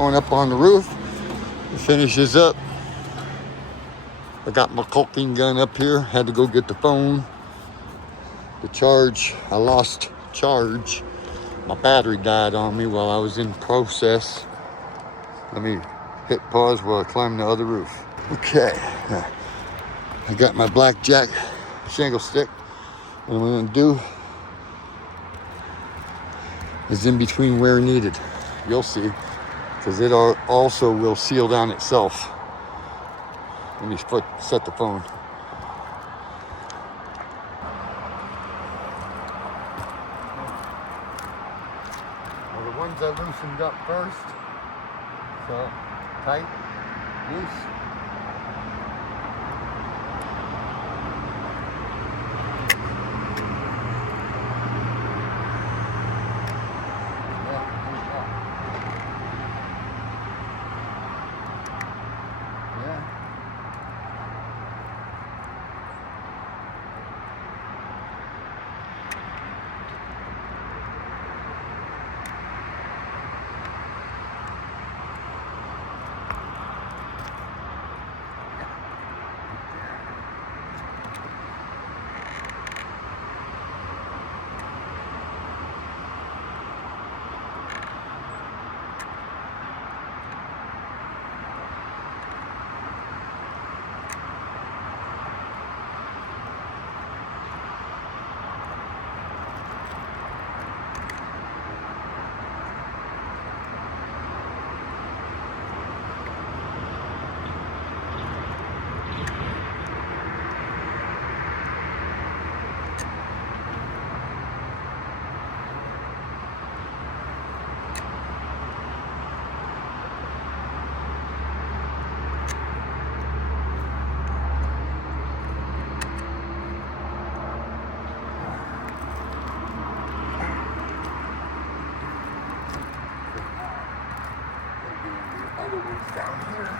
going up on the roof. It finishes up. I got my caulking gun up here. Had to go get the phone. The charge, I lost charge. My battery died on me while I was in process. Let me hit pause while I climb the other roof. Okay, I got my blackjack shingle stick. What I'm gonna do is in between where needed. You'll see, because it also will seal down itself. Let me set the phone. Well, the ones I loosened up first, so tight, loose. Down here.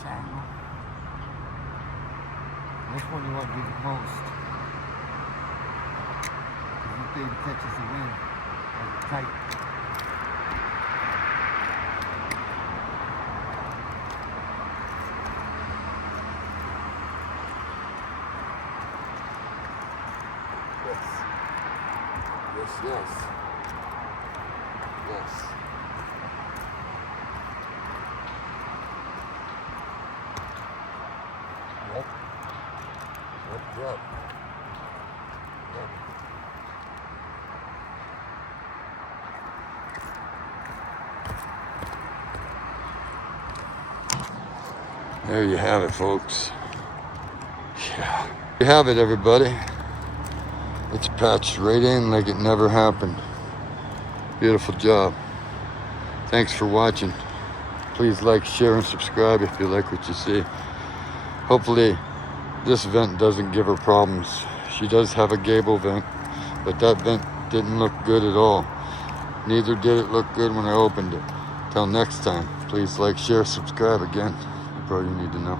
Shingle. This one you want to do the most. Because this baby catches the wind as it's tight. Yes. Yep. There you have it, folks. Yeah. There you have it, everybody. It's patched right in like it never happened. Beautiful job. Thanks for watching. Please like, share, and subscribe if you like what you see. Hopefully this vent doesn't give her problems. She does have a gable vent, but that vent didn't look good at all. Neither did it look good when I opened it. Till next time, please like, share, subscribe again. That's all you need to know.